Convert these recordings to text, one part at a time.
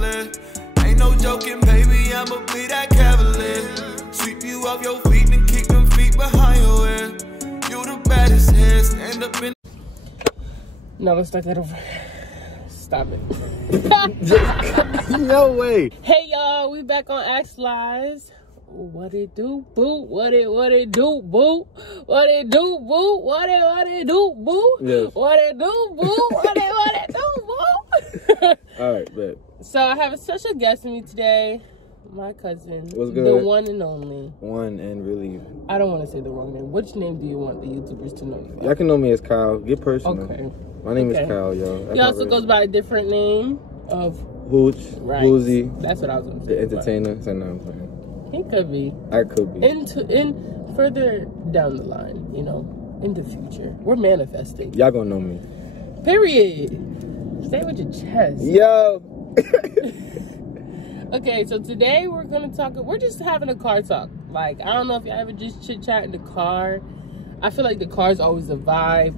sled. Ain't no joking, baby, I'ma be that cavalier. Sweep you off your feet and kick them feet behind your head. You the baddest head, stand up in. No, let's start that over. Stop it. No way. Hey y'all, we back on Ask Lies. What it do, boo? What it do, boo? What it do, boo? What it do, boo? Yes. What it do, boo? What it do, boo? All right, bet. So I have a special guest with me today. My cousin. What's good? The one and only. One and really. I don't want to say the wrong name. Which name do you want the YouTubers to know you by? Y'all can know me as Kyle. Get personal. Okay. My name is Kyle, y'all. He also goes by a different name of Hooch, right. Woozy. That's what I was going to say. The entertainer. So now I'm playing. He could be. I could be. In further down the line, you know, in the future. We're manifesting. Y'all gonna know me. Period. Stay with your chest. Yo. Okay, so today we're gonna talk. We're just having a car talk. Like, I don't know if y'all ever just chit chat in the car. I feel like the car is always a vibe.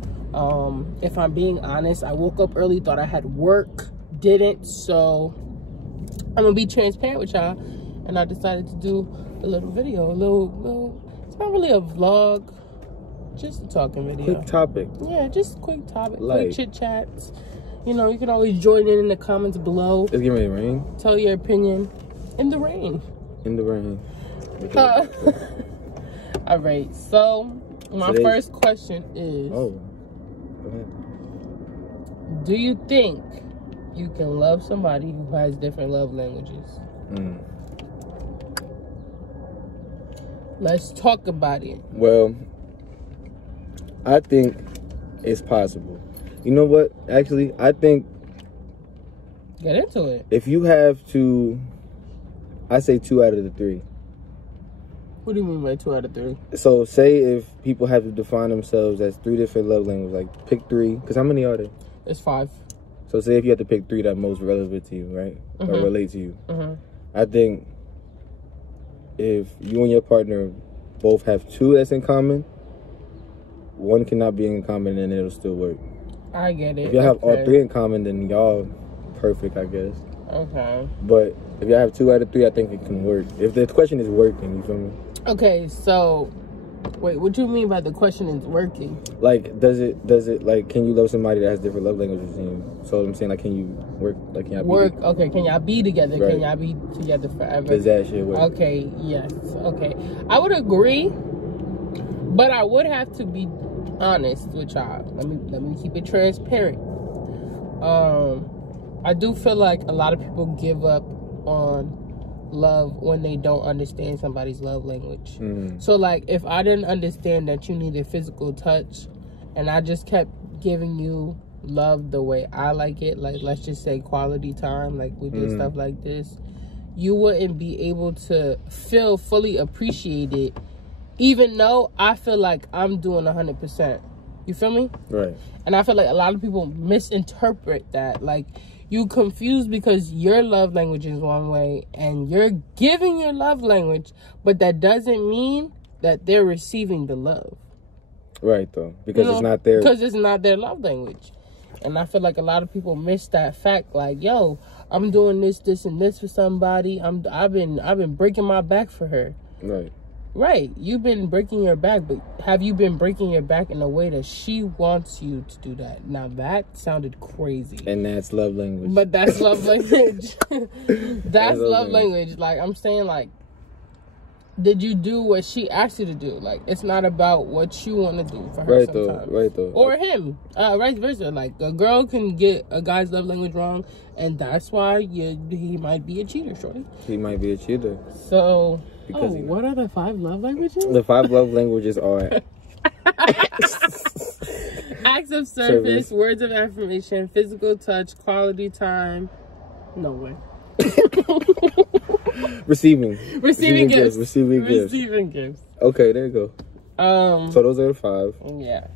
If I'm being honest, I woke up early, thought I had work, didn't. So I'm gonna be transparent with y'all, and I decided to do a little video. A little. It's not really a vlog, just a talking video. Quick topic. Yeah, just quick topic, Like, quick chit chats. You know, you can always join in the comments below. It's getting ready to rain. Tell your opinion in the rain. In the rain. All right. So my first question is: Oh, go ahead. do you think you can love somebody who has different love languages? Let's talk about it. Well, I think it's possible. You know what? Actually, I think Get into it. if you have to, I say 2 out of the 3. What do you mean by 2 out of 3? So say if people have to define themselves as 3 different love languages, like pick 3, because how many are there? It's 5. So say if you have to pick 3 that are most relevant to you, right? Or relate to you. I think if you and your partner both have 2 that's in common, 1 cannot be in common and it'll still work. I get it. If y'all have all 3 in common, then y'all perfect, I guess. Okay. But if y'all have 2 out of 3, I think it can work. If the question is working, you feel me? Okay, so wait, what do you mean by the question is working? Like, does it like, can you love somebody that has different love languages than you? So I'm saying, like, can you work? Like, can y'all work? Okay, can y'all be together? Right. Can y'all be together forever? Does that shit work? Okay, yes. Okay, I would agree, but I would have to be honest with y'all. Let me keep it transparent. I do feel like a lot of people give up on love when they don't understand somebody's love language. So like, if I didn't understand that you needed physical touch and I just kept giving you love the way I like it, like let's just say quality time, like we did stuff like this, you wouldn't be able to feel fully appreciated, even though I feel like I'm doing 100%. You feel me? Right. And I feel like a lot of people misinterpret that. Like, you confused because your love language is one way and you're giving your love language, but that doesn't mean that they're receiving the love. Right, though. Because it's not their... Because it's not their love language. And I feel like a lot of people miss that fact. Like, yo, I'm doing this, and this for somebody. I've been breaking my back for her. Right. Right. You've been breaking your back, but have you been breaking your back in a way that she wants you to do that? Now that sounded crazy. And that's love language. But that's love language. That's love language. Like, I'm saying, like, did you do what she asked you to do? Like, it's not about what you want to do for her sometimes. Right, though. Or him. Vice versa. Like, a girl can get a guy's love language wrong, and that's why he might be a cheater, shorty. He might be a cheater. So... what are the 5 love languages? The 5 love languages are acts of service, words of affirmation, physical touch, quality time. No way. Receiving gifts. Receiving gifts. Okay, there you go. So those are the 5. Yeah.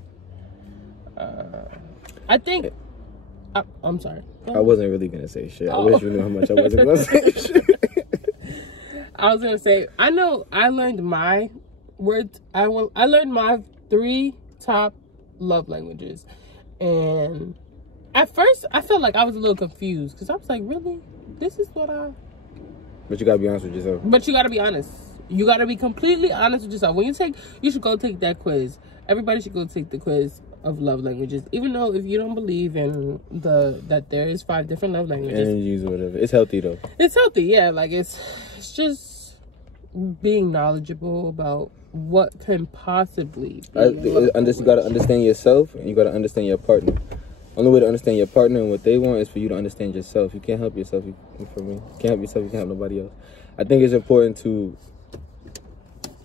I think. I'm sorry. I wasn't really gonna say shit. I wish you knew how much I wasn't gonna say shit. I was gonna say, I know I learned my words. I learned my 3 top love languages, and at first I felt like I was a little confused because I was like, really? this is what I... But you gotta be honest with yourself. But you gotta be honest. You gotta be completely honest with yourself. When you should go take that quiz. Everybody should go take the quiz of love languages. Even though if you don't believe in that there is 5 different love languages. And use whatever. It's healthy though. It's healthy, yeah. Like it's just being knowledgeable about what can possibly be. You gotta understand yourself and you gotta understand your partner. Only way to understand your partner and what they want is for you to understand yourself. You can't help yourself. You can't help yourself. You can't help nobody else. I think it's important to,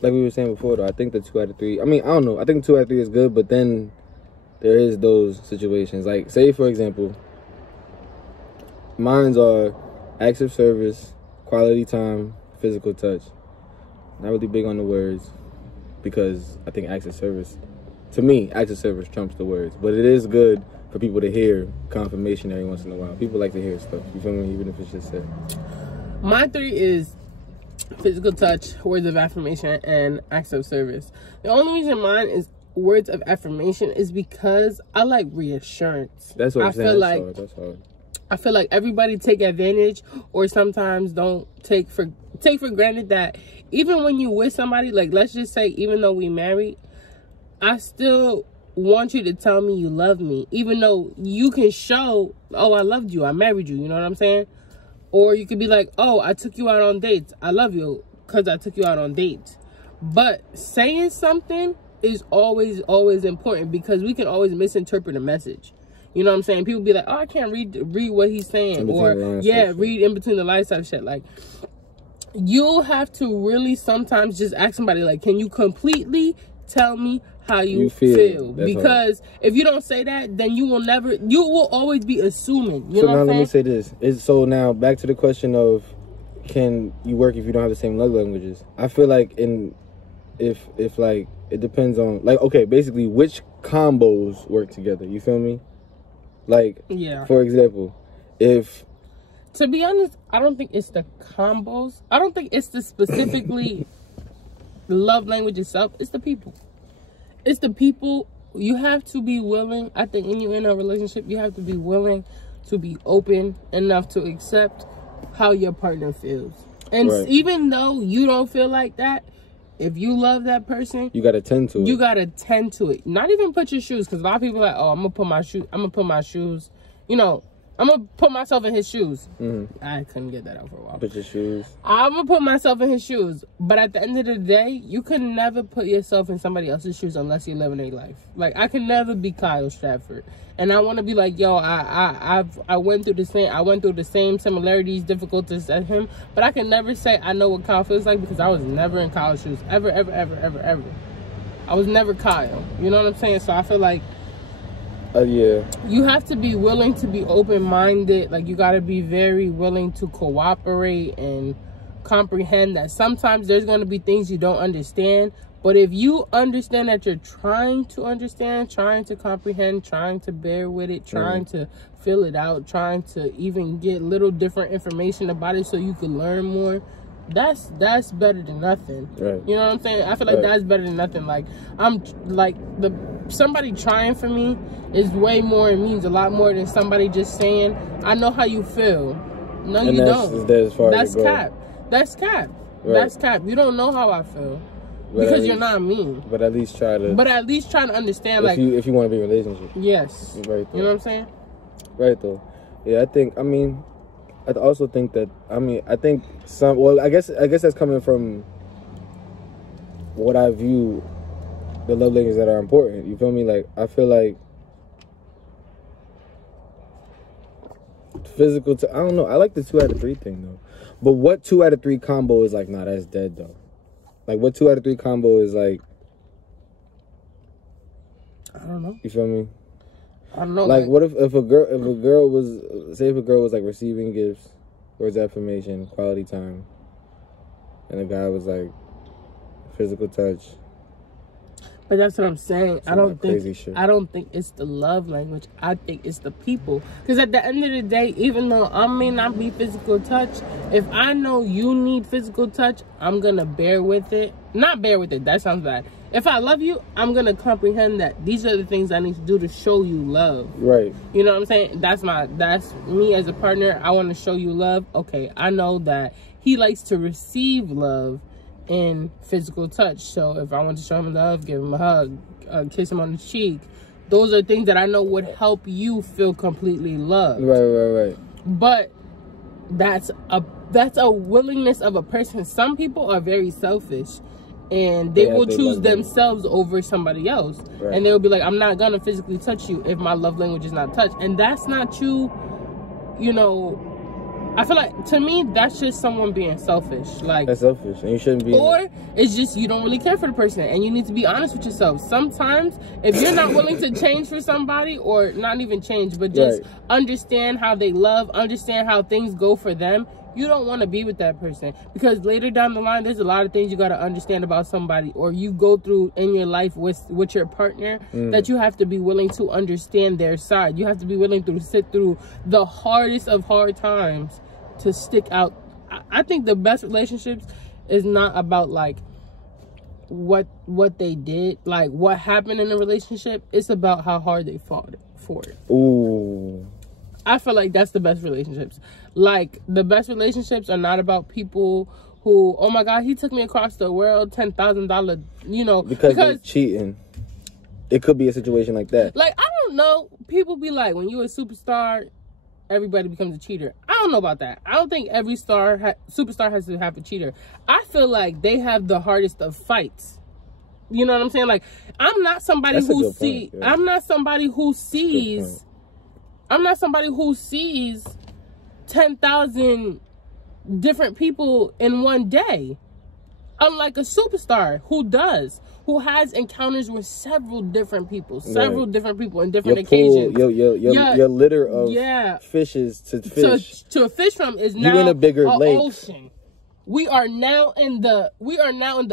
like we were saying before, though. I think the 2 out of 3. I mean, I don't know. I think 2 out of 3 is good, but then there is those situations. Like, say for example, mines are acts of service, quality time, physical touch. Not really big on the words because I think acts of service, to me, acts of service trumps the words. But it is good for people to hear confirmation every once in a while. People like to hear stuff, you feel me? Even if it's just said. My 3 is physical touch, words of affirmation, and acts of service. The only reason mine is words of affirmation is because I like reassurance. That's what I'm saying. That's hard. I feel like everybody take advantage or sometimes don't take for granted that even when you with somebody, like let's just say even though we married, I still want you to tell me you love me, even though you can show, oh, I loved you, I married you, you know what I'm saying? Or you could be like, oh, I took you out on dates, I love you because I took you out on dates. But saying something is always important because we can always misinterpret a message. You know what I'm saying? People be like, oh, I can't read what he's saying, or read in between the lines type shit. Like, you have to really sometimes just ask somebody, like, can you completely tell me how you feel? Because if you don't say that, then you will always be assuming. You know what I'm saying? Let me say this. So now back to the question of, can you work if you don't have the same love languages? I feel like if like, it depends on, like, okay, basically which combos work together. You feel me? Like, yeah. For example, to be honest, I don't think it's the combos. I don't think it's the specifically love language itself. It's the people. It's the people. You have to be willing. I think when you're in a relationship, you have to be willing to be open enough to accept how your partner feels. And even though you don't feel like that, if you love that person, you gotta tend to it. You gotta tend to it. Not even put your shoes, because a lot of people are like, oh, I'm gonna put my shoes. You know, I'm gonna put myself in his shoes. I couldn't get that out for a while. Put your shoes. I'm gonna put myself in his shoes. But at the end of the day, you can never put yourself in somebody else's shoes unless you're living a life. Like, I can never be Kyle Stratford. And I want to be like, yo, I went through the same similarities, difficulties as him. But I can never say I know what Kyle feels like because I was never in Kyle's shoes. Ever. I was never Kyle. You know what I'm saying? So I feel like, yeah, you have to be willing to be open-minded. Like, you got to be very willing to cooperate and comprehend that sometimes there's going to be things you don't understand. But if you understand that you're trying to understand, trying to comprehend, trying to bear with it, trying to fill it out, trying to even get little different information about it so you can learn more, that's better than nothing. Right. You know what I'm saying? I feel like that's better than nothing. Like, somebody trying for me is way more, it means a lot more than somebody just saying, I know how you feel. No, you don't. That's cap. That's cap. Right. That's cap. You don't know how I feel. Because you're not me. But at least try to. But at least try to understand, if you want to be in a relationship. Yes. Right. You know what I'm saying? Right though. Yeah, I also think that, I think I guess that's coming from what I view the love languages that are important. You feel me? Like, I feel like physical I don't know. I like the 2 out of 3 thing though. But what 2 out of 3 combo is like, nah, that's dead though. Like, what 2 out of 3 combo is like? I don't know. You feel me? I don't know. Like, what if a girl was like receiving gifts, words of affirmation, quality time, and a guy was like physical touch. But that's what I'm saying. I don't think it's the love language. I think it's the people. Because at the end of the day, even though I may not be physical touch, if I know you need physical touch, I'm gonna bear with it. Not bear with it. That sounds bad. If I love you, I'm gonna comprehend that these are the things I need to do to show you love. Right. You know what I'm saying? That's me as a partner. I want to show you love. Okay, I know that he likes to receive love in physical touch. So if I want to show him love, give him a hug, kiss him on the cheek, those are things that I know would help you feel completely loved. Right. But that's a willingness of a person. Some people are very selfish and they will choose themselves over somebody else. Right. And they'll be like, I'm not gonna physically touch you if my love language is not touch. And that's not you, you know. I feel like, to me, that's just someone being selfish. Like, that's selfish, and you shouldn't be. Or it's just you don't really care for the person, and you need to be honest with yourself. Sometimes, if you're not willing to change for somebody, or not even change, but just understand how they love, understand how things go for them, you don't want to be with that person. Because later down the line, there's a lot of things you got to understand about somebody, or you go through in your life with your partner, that you have to be willing to understand their side. You have to be willing to sit through the hardest of hard times to stick out. I think the best relationships is not about like what they did, like what happened in the relationship. It's about how hard they fought for it. Ooh. I feel like that's the best relationships. Like, the best relationships are not about people who, oh my God, he took me across the world, $10,000, you know. Because they're cheating. It could be a situation like that. Like, I don't know. People be like, when you're a superstar, everybody becomes a cheater. I don't know about that. I don't think every superstar has to have a cheater. I feel like they have the hardest of fights. You know what I'm saying? Like, I'm not somebody who sees... Yeah. I'm not somebody who sees 10,000 different people in one day. Unlike a superstar who has encounters with several different people in different occasions. Your litter of fishes to fish. To fish from is now in a bigger lake. Ocean. We are now in the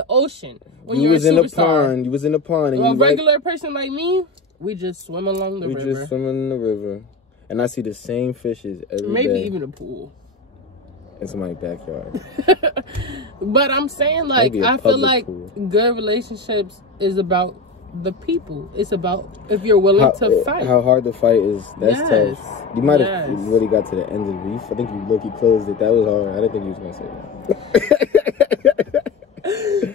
ocean. When you was in the pond. You was in the pond. And a regular person like me, we just swim along the river. We just swim in the river. And I see the same fishes every day. Maybe even a pool. In somebody's backyard. But I'm saying, like, I feel like good relationships is about the people. It's about if you're willing to fight. How hard the fight is. That's tough. You might have really got to the end of the reef. I think you low-key closed it. That was hard. I didn't think you was going to say that.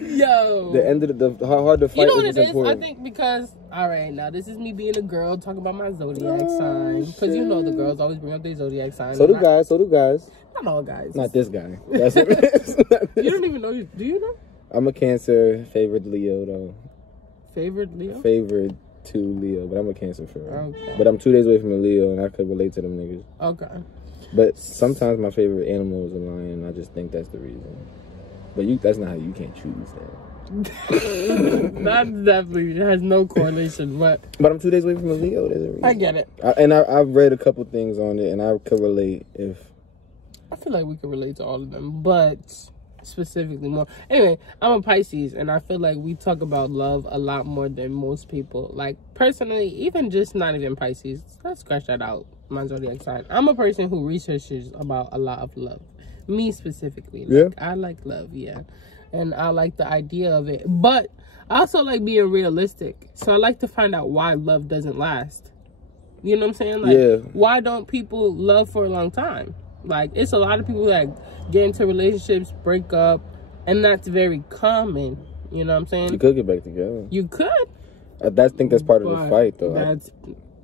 Yo. The end of how hard the fight is. You know what it is? Important. I think because, all right, now this is me being a girl talking about my zodiac sign. Because you know the girls always bring up their zodiac sign. So do guys. Not all guys. Not this guy. That's it. You don't even know. Do you know? I'm a Cancer, favored Leo though. Favored Leo? Favored to Leo, but I'm a Cancer for real. Okay. But I'm 2 days away from a Leo, and I could relate to them niggas. Okay. But sometimes my favorite animal is a lion. I just think that's the reason. But that's not how you can't choose that. That definitely has no correlation, but I'm 2 days away from a Leo. There's a reason. I get it. I've read a couple things on it, and I could relate if. I feel like we could relate to all of them, but specifically more. Anyway, I'm a Pisces, and I feel like we talk about love a lot more than most people. Like, personally, even just not even Pisces. Let's scratch that out. My zodiac sign. I'm a person who researches about a lot of love. Me specifically. Like, I like love, and I like the idea of it, but I also like being realistic. So I like to find out why love doesn't last. You know what I'm saying? Like, why don't people love for a long time? Like, it's a lot of people that get into relationships, break up, and that's very common. You know what I'm saying? You could get back together. You could. I think that's part of the fight, though. That's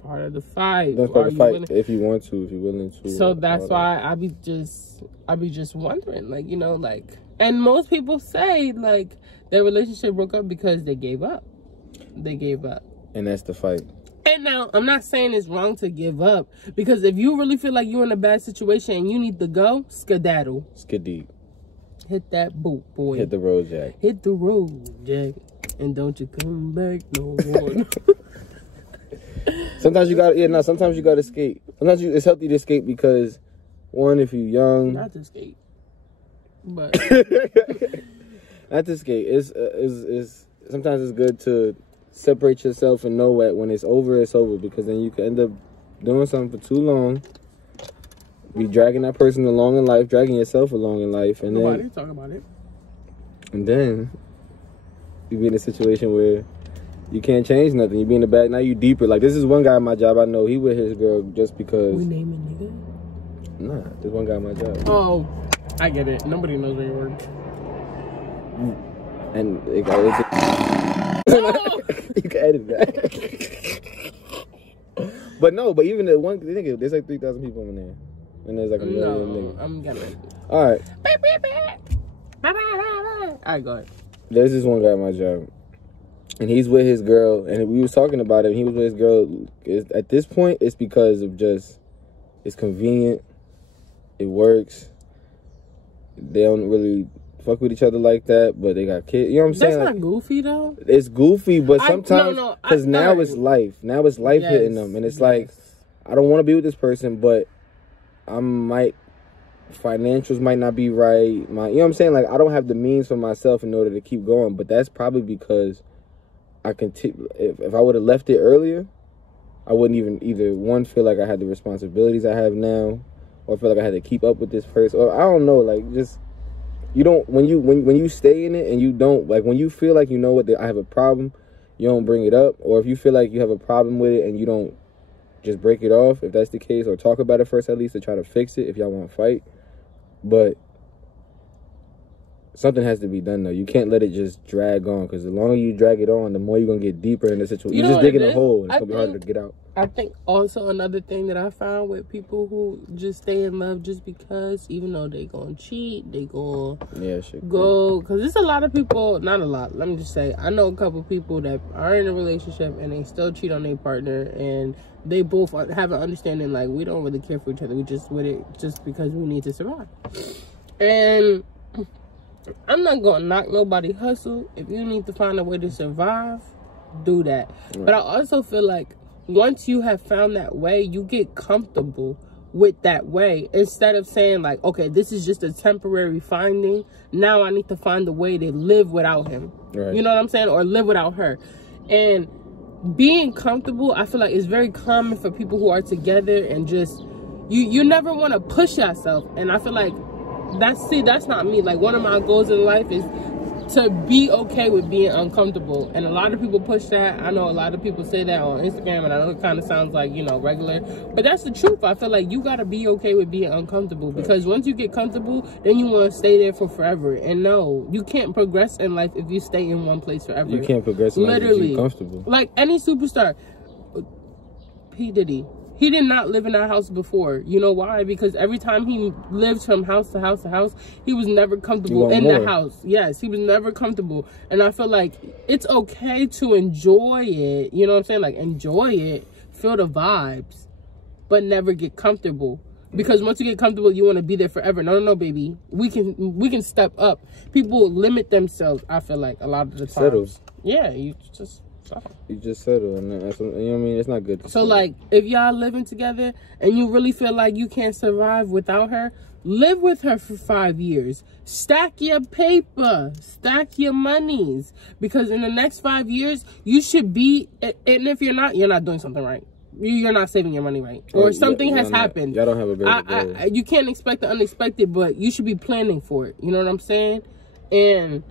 part of the fight. That's part of the fight. If you want to, if you're willing to. So that's why I be just wondering, like, you know, like, and most people say like their relationship broke up because they gave up. And that's the fight. And now, I'm not saying it's wrong to give up, because if you really feel like you're in a bad situation and you need to go, skedaddle. Skedeed. Hit that boot, boy. Hit the road, Jack. Hit the road, Jack. And don't you come back no more. Sometimes you got sometimes you got to escape. Sometimes it's healthy to escape because, one, if you're young. Not to escape. But. Not to escape. It's sometimes it's good to separate yourself and know that when it's over, because then you can end up doing something for too long. Be dragging that person along in life, dragging yourself along in life, and Nobody talk about it. And then you be in a situation where you can't change nothing. You be in the back, now you deeper. Like, this is one guy at my job I know, he with his girl just because. We naming nigga? Nah, this one guy at my job. Oh, I get it. Nobody knows where you work. And it got you can edit that. But even the one nigga, there's like 3,000 people in there. And there's like a million niggas. I'm gonna. Alright. Alright, go ahead. There's this one guy at my job. And he's with his girl. And we was talking about it. And he was with his girl. At this point, it's because of just, it's convenient. It works. They don't really fuck with each other like that, but they got kids. You know what I'm saying? That's not goofy, though. It's goofy, but sometimes, because now it's life. Now it's life hitting them. And it's like, I don't want to be with this person, but financials might not be right. You know what I'm saying? Like, I don't have the means for myself in order to keep going, but that's probably because I if I would have left it earlier, I wouldn't even either, one, feel like I had the responsibilities I have now, or feel like I had to keep up with this person, or I don't know, like, just, you don't, when you stay in it and you don't, like, when you feel like you know I have a problem, you don't bring it up, or if you feel like you have a problem with it and you don't just break it off, if that's the case, or talk about it first at least to try to fix it if y'all want to fight. But something has to be done, though. You can't let it just drag on, because the longer you drag it on, the more you're going to get deeper in the situation. You're just digging a hole, and it's going to be harder to get out. I think also another thing that I found with people who just stay in love just because, even though they going to cheat, they going to go, because there's a lot of people, not a lot, let me just say, I know a couple people that are in a relationship and they still cheat on their partner, and they both have an understanding, like, we don't really care for each other, we just with it just because we need to survive. And I'm not going to knock nobody hustle. If you need to find a way to survive, do that. Right. But I also feel like once you have found that way, you get comfortable with that way, instead of saying like, okay, this is just a temporary finding, now I need to find a way to live without him. Right. You know what I'm saying? Or live without her. And being comfortable, I feel like, is very common for people who are together, and just you never want to push yourself. And I feel like that's not me. Like, one of my goals in life is to be okay with being uncomfortable, and a lot of people push that. I know a lot of people say that on Instagram, and I know it kind of sounds like, you know, regular, but that's the truth. I feel like you got to be okay with being uncomfortable, because once you get comfortable, then you want to stay there for forever. And no, you can't progress in life if you stay in one place forever. You can't progress in life if you're comfortable. Like any superstar, P. Diddy, he did not live in that house before. You know why? Because every time he lived from house to house to house, he was never comfortable in the house. Yes, he was never comfortable. And I feel like it's okay to enjoy it. You know what I'm saying? Like, enjoy it, feel the vibes, but never get comfortable. Because once you get comfortable, you want to be there forever. No, baby. We can step up. People limit themselves, I feel like, a lot of the times. Settle. Yeah, you just... You just settle, and that's, you know what I mean? It's not good. So, like, if y'all living together and you really feel like you can't survive without her, live with her for 5 years. Stack your paper. Stack your monies. Because in the next 5 years, you should be, and if you're not doing something right. You're not saving your money right. Or something has happened. Y'all don't have a great goal. You can't expect the unexpected, but you should be planning for it. You know what I'm saying? And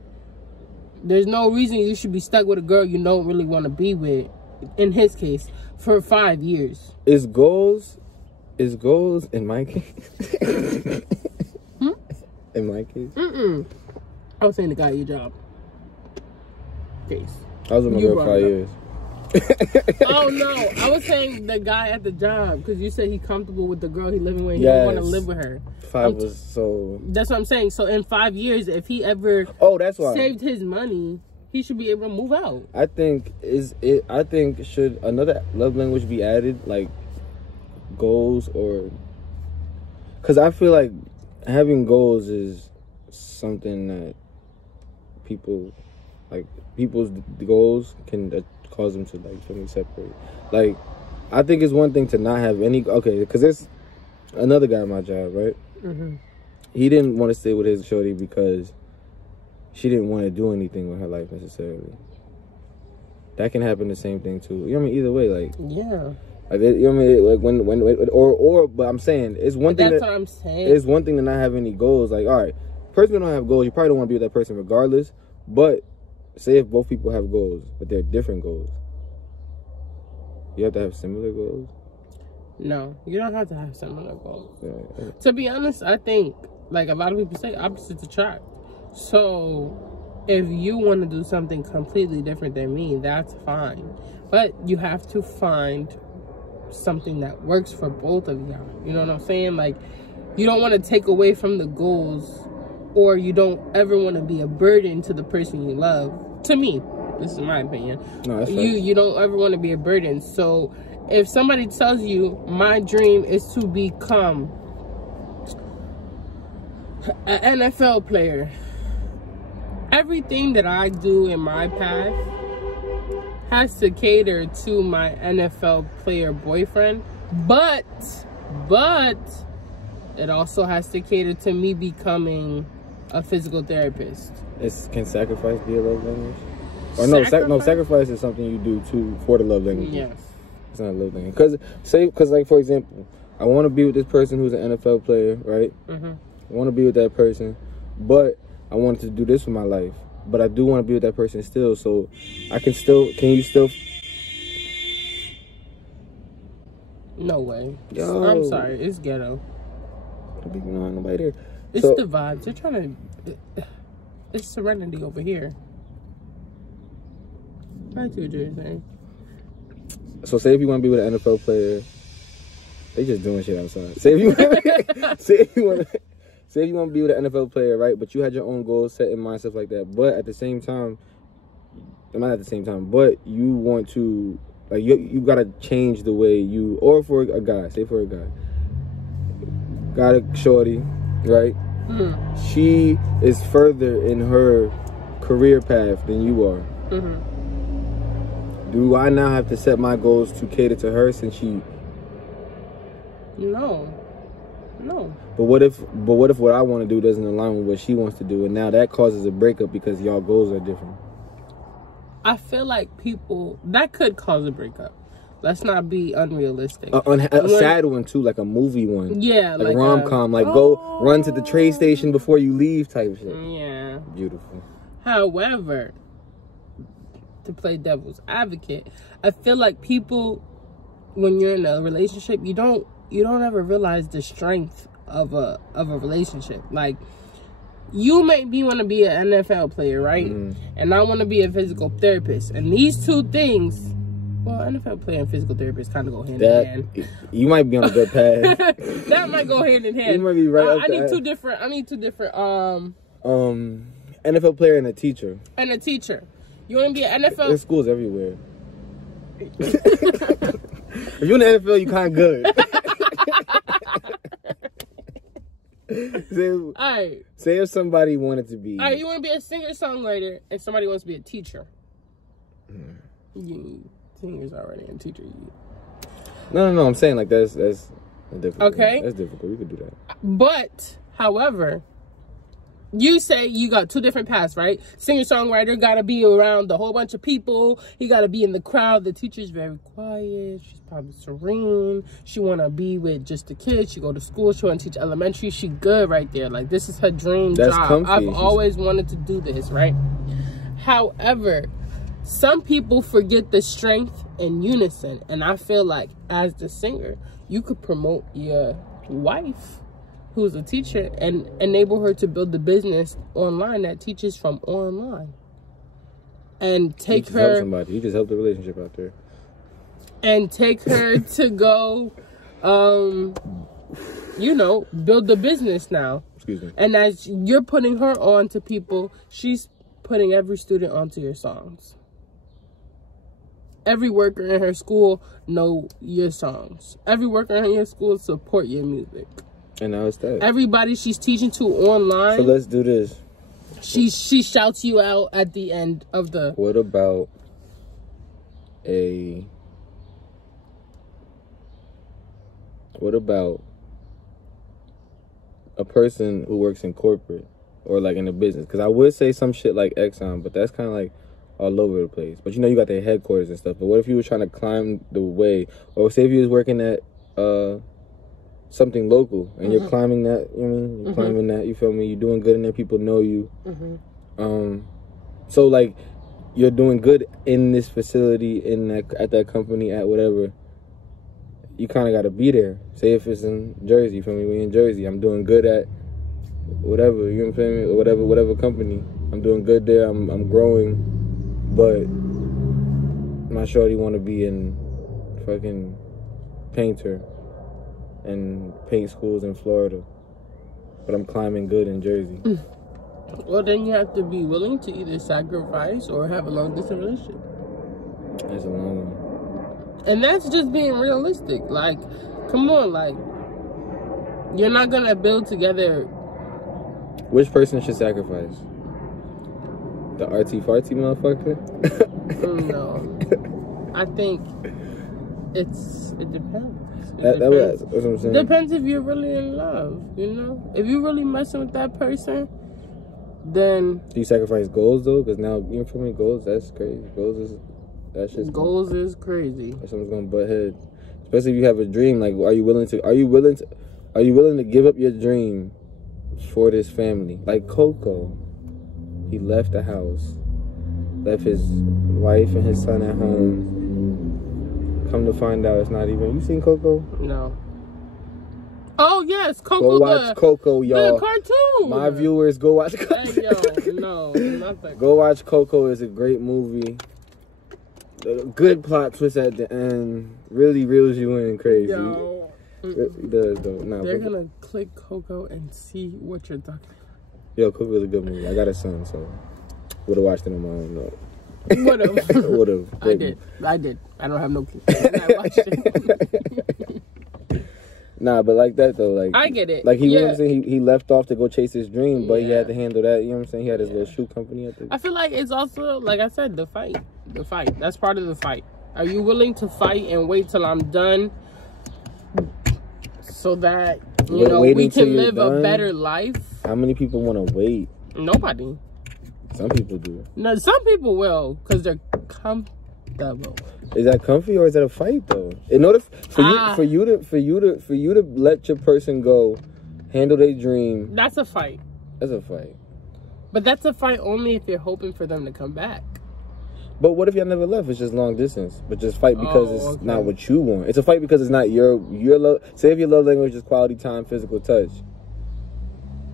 there's no reason you should be stuck with a girl you don't really want to be with, in his case, for 5 years. Is goals in my case? In my case? I was saying the guy at your job. Case. I was with my girl 5 years. Oh no, I was saying the guy at the job, because you said he's comfortable with the girl he's living with, and he don't want to live with her. That's what I'm saying. So in 5 years, if he ever saved his money, he should be able to move out. I think should another love language be added, like goals, or because I feel like having goals is something that people's goals can cause them to, like, feel me, separate. Like, I think it's one thing to not have any, because there's another guy at my job, right? He didn't want to stay with his shorty because she didn't want to do anything with her life necessarily. that can happen the same thing too. You know what I mean? Either way, like yeah. Like, you know what I mean? Like when but I'm saying it's one thing. That's what I'm saying. It's one thing to not have any goals. Like, all right, person who don't have goals, you probably don't want to be with that person regardless. But say if both people have goals, but they're different goals, you have to have similar goals. No, you don't have to have similar goals. Yeah. To be honest, I think like a lot of people say, opposites attract. So if you want to do something completely different than me, that's fine. But you have to find something that works for both of y'all. You know what I'm saying? Like, you don't want to take away from the goals, or you don't ever want to be a burden to the person you love. To me, this is my opinion. No, that's right. You don't ever want to be a burden. So if somebody tells you my dream is to become an NFL player, everything that I do in my path has to cater to my NFL player boyfriend, but it also has to cater to me becoming a physical therapist. Can sacrifice be a love language? Or no, sacrifice is something you do for the love language. Yes. It's not a love language. Because like, for example, I want to be with this person who's an NFL player, right? Mm-hmm. I want to be with that person, but I wanted to do this with my life. But I do want to be with that person still, so can you still? No way. Yo. I'm sorry, it's ghetto. Nobody there. It's the vibes. They're trying to... It's serenity over here. I see what you're saying. So say if you want to be with an NFL player, they just doing shit outside. Say if you want to be with an NFL player, right? But you had your own goals set in mind, stuff like that. But at the same time, not at the same time, but you want to, like, you got to change the way you, or for a guy, say for a guy, got a shorty, right? Mm-hmm. She is further in her career path than you are. Mm-hmm. Do I now have to set my goals to cater to her since she... No. But what if what I want to do doesn't align with what she wants to do, and now that causes a breakup because y'all goals are different? I feel like that could cause a breakup. Let's not be unrealistic. A sad one too, like a movie one. Yeah, like a rom-com, go run to the train station before you leave type shit. Yeah. Beautiful. However, to play devil's advocate, I feel like people, when you're in a relationship, you don't ever realize the strength of a relationship. Like, you may want to be an NFL player, right? And I want to be a physical therapist. And these two things, well, NFL player and physical therapist kind of go hand in hand. You might be on a good path. That might go hand in hand. You might be right. I need two different. NFL player and a teacher. And a teacher. You want to be an NFL? There's schools everywhere. If you're in the NFL, you kind of good. Say if somebody wanted to be... Alright, you want to be a singer-songwriter and somebody wants to be a teacher. Singer's already a teacher. No, I'm saying like that's difficult. Okay. That's difficult. You could do that. But, however, you say you got two different paths, right? Singer-songwriter got to be around a whole bunch of people. He got to be in the crowd. The teacher's very quiet. She's probably serene. She want to be with just the kids. She go to school. She want to teach elementary. She good right there. Like, this is her dream job. Comfy. I've always wanted to do this, right? However, some people forget the strength in unison. And I feel like, as the singer, you could promote your wife, who's a teacher, and enable her to build the business online that teaches from online, and take her. Help somebody. You just help the relationship out there, and take her to go, build the business now. Excuse me. And as you're putting her on to people, she's putting every student onto your songs. Every worker in her school know your songs. Every worker in your school support your music. And now it's that. Everybody she's teaching to online. So let's do this. She shouts you out at the end of the... What about a person who works in corporate or like in a business? Because I would say some shit like Exxon, but that's kind of like all over the place. But you know, you got their headquarters and stuff. But what if you were trying to climb the way, or say if you was working at something local and you're climbing that, you know what I mean? You're climbing that, you feel me? You're doing good in there, people know you. So like, you're doing good in this facility, at that company, at whatever. You kind of got to be there. Say if it's in Jersey, you feel me? We in Jersey. I'm doing good at whatever, you know what I'm saying? Whatever company. I'm doing good there. I'm growing, but my shorty want to be in fucking painter and paint schools in Florida, but I'm climbing good in Jersey. Well, then you have to be willing to either sacrifice or have a long distance relationship. That's a long one. And that's just being realistic. Like, come on, like, you're not gonna build together. Which person should sacrifice? The artsy fartsy motherfucker? No. I think it depends. That's what I'm saying. Depends if you're really in love, you know? If you're really messing with that person, then... Do you sacrifice goals, though? Because now, you know, for me, goals, that's crazy. Goals is crazy. Someone's gonna butt heads. Especially if you have a dream. Like, are you willing to give up your dream for this family? Like Coco. He left the house, left his wife and his son at home. Come to find out, it's not even. You seen Coco? No. Oh yes, Coco. Go watch Coco, y'all. The cartoon. My viewers, go watch Coco. Hey, yo, no, not that. Go watch Coco. It's a great movie. A good plot twist at the end. Really reels you in crazy. Yo. It does though. Nah, they're gonna click Coco and see what you're talking about. Yo, Coco is a good movie. I got a son, so would have watched it on my own though. Would've. I did. I don't have no kids. I watched it. Nah, but like that though, like I get it. Like he, what I'm saying, he left off to go chase his dream, but he had to handle that. You know what I'm saying? He had his little shoe company. I feel like it's also, like I said, the fight. That's part of the fight. Are you willing to fight and wait till I'm done, so that we can live a better life? How many people want to wait? Nobody. Some people do. No, some people will because they're comfortable. Is that comfy or is that a fight though? In order for you to let your person go, handle their dream. That's a fight. That's a fight. But that's a fight only if you're hoping for them to come back. But what if y'all never left? It's just long distance. But just fight because it's not what you want. It's a fight because it's not your love. Say if your love language is quality time, physical touch,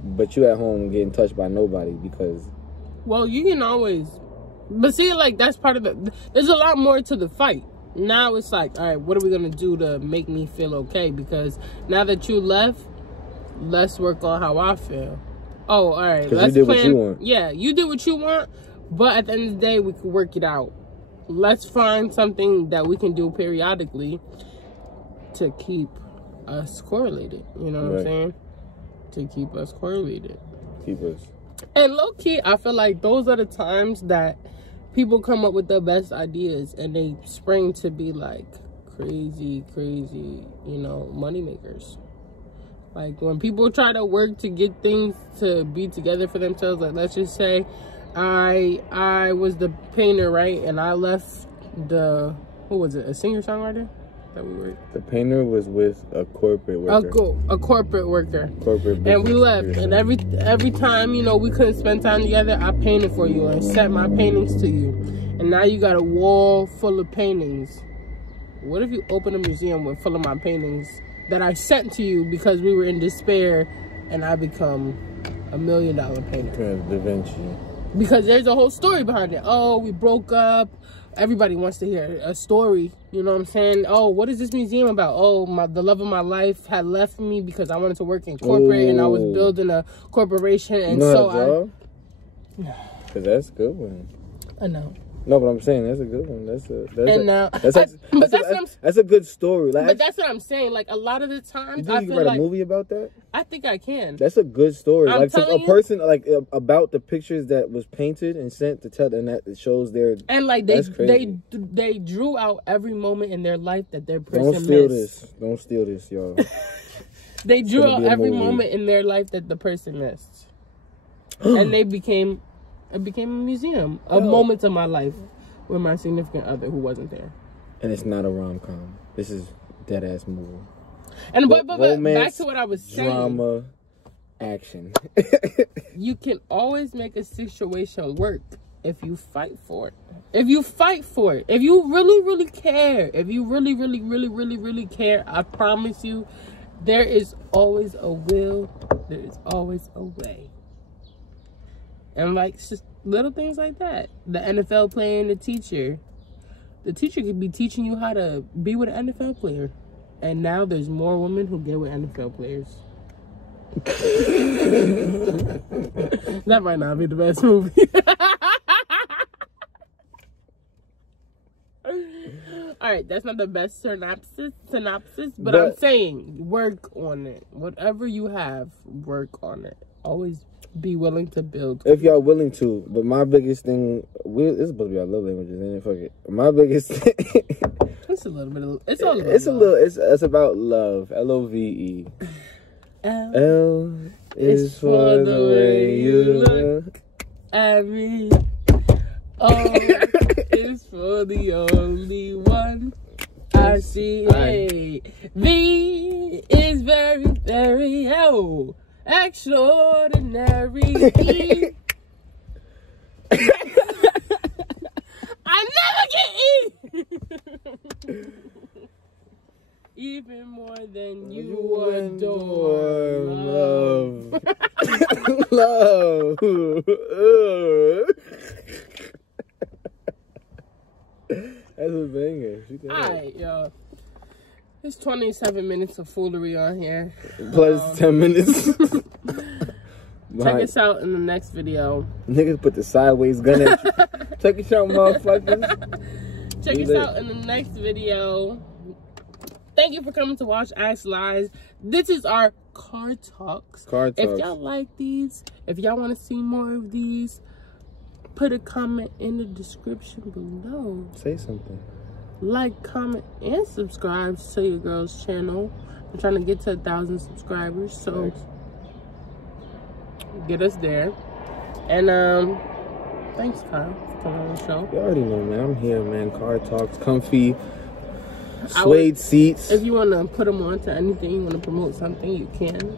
but you at home getting touched by nobody because. Well, you can always. But see, like, that's part of the... There's a lot more to the fight. Now it's like, all right, what are we going to do to make me feel okay? Because now that you left, let's work on how I feel. Oh, all right. Because you did what you want. Yeah, you did what you want. But at the end of the day, we can work it out. Let's find something that we can do periodically to keep us correlated. You know what I'm saying? To keep us correlated. Keep us. And low-key, I feel like those are the times that people come up with the best ideas and they spring to be like crazy, money makers. Like when people try to work to get things to be together for themselves, like let's just say I was the painter, right? And I left who was it? A singer-songwriter that we were? The painter was with a corporate worker. A corporate worker. Corporate. And we left. And every time, we couldn't spend time together, I painted for you and sent my paintings to you. And now you got a wall full of paintings. What if you open a museum full of my paintings that I sent to you because we were in despair and I become $1 million painter? Da Vinci. Because there's a whole story behind it. Oh, we broke up. Everybody wants to hear a story. You know what I'm saying? Oh, what is this museum about? Oh, the love of my life had left me because I wanted to work in corporate and I was building a corporation. And Because that's a good one. I know. No, but I'm saying that's a good one. That's a good story. Like, but that's what I'm saying. Like a lot of the times, you think you can write a movie about that? I think I can. That's a good story. Like a person, like about the pictures that was painted and sent to tell, and that it shows their. And like they drew out every moment in their life that their person Don't steal missed. this. Don't steal this, y'all. They drew out every moment in their life that the person missed, and they became It became a museum of moments of my life with my significant other who wasn't there. And it's not a rom-com. This is dead-ass movie. And but romance, back to what I was saying. Drama, action. You can always make a situation work if you fight for it. If you fight for it. If you really, really care. If you really, really, really, really, really care, I promise you, there is always a will. There is always a way. And like just little things like that. The NFL player and the teacher. The teacher could be teaching you how to be with an NFL player. And now there's more women who get with NFL players. That might not be the best movie. Alright, that's not the best synopsis, but I'm saying work on it. Whatever you have, work on it. Always be willing to build. If y'all willing to. But my biggest thing, this is supposed to be our love languages, ain't it? Fuck it. My biggest thing. It's a little bit of, it's all about it's about love. L-O-V-E. L is for the way you look at me. O is for the only one I see. A. V is very, very extraordinary. E. I never get E. Even more than you adore love. Love. That's a banger. Alright, y'all. There's 27 minutes of foolery on here. Plus 10 minutes. Check us out in the next video. Niggas put the sideways gun at you. Check us out, motherfuckers. Check us out in the next video. Thank you for coming to watch Ask Lies. This is our car talks. If y'all like these, if y'all want to see more of these, put a comment in the description below. Say something. Like, comment, and subscribe to your girl's channel. I'm trying to get to 1,000 subscribers, so get us there. And thanks, Kyle, for coming on the show. You already know, man. I'm here, man. Car talks, comfy, suede seats. If you want to put them on to anything, you want to promote something, you can.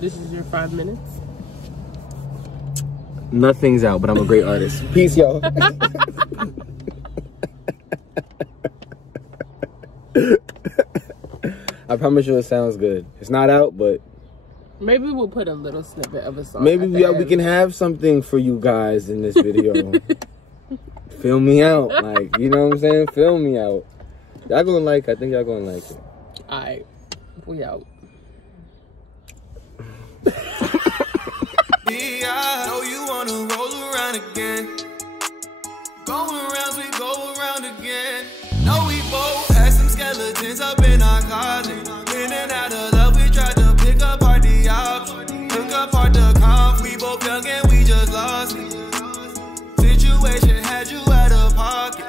This is your 5 minutes. Nothing's out, but I'm a great artist. Peace, y'all. I promise you it sounds good. It's not out, but maybe we'll put a little snippet of a song. Maybe we can have something for you guys in this video. Fill me out. Like, you know what I'm saying? Fill me out. Y'all gonna like it. I think y'all gonna like it. Alright. We out. I know you wanna roll around again. Going around, we go around again. Know we both had some skeletons up in our closet. In and out of love, we tried to pick apart the option. Pick apart the conf, we both young and we just lost it. Situation had you out of pocket.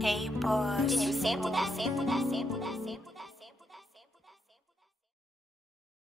Hey boy, did you sample that?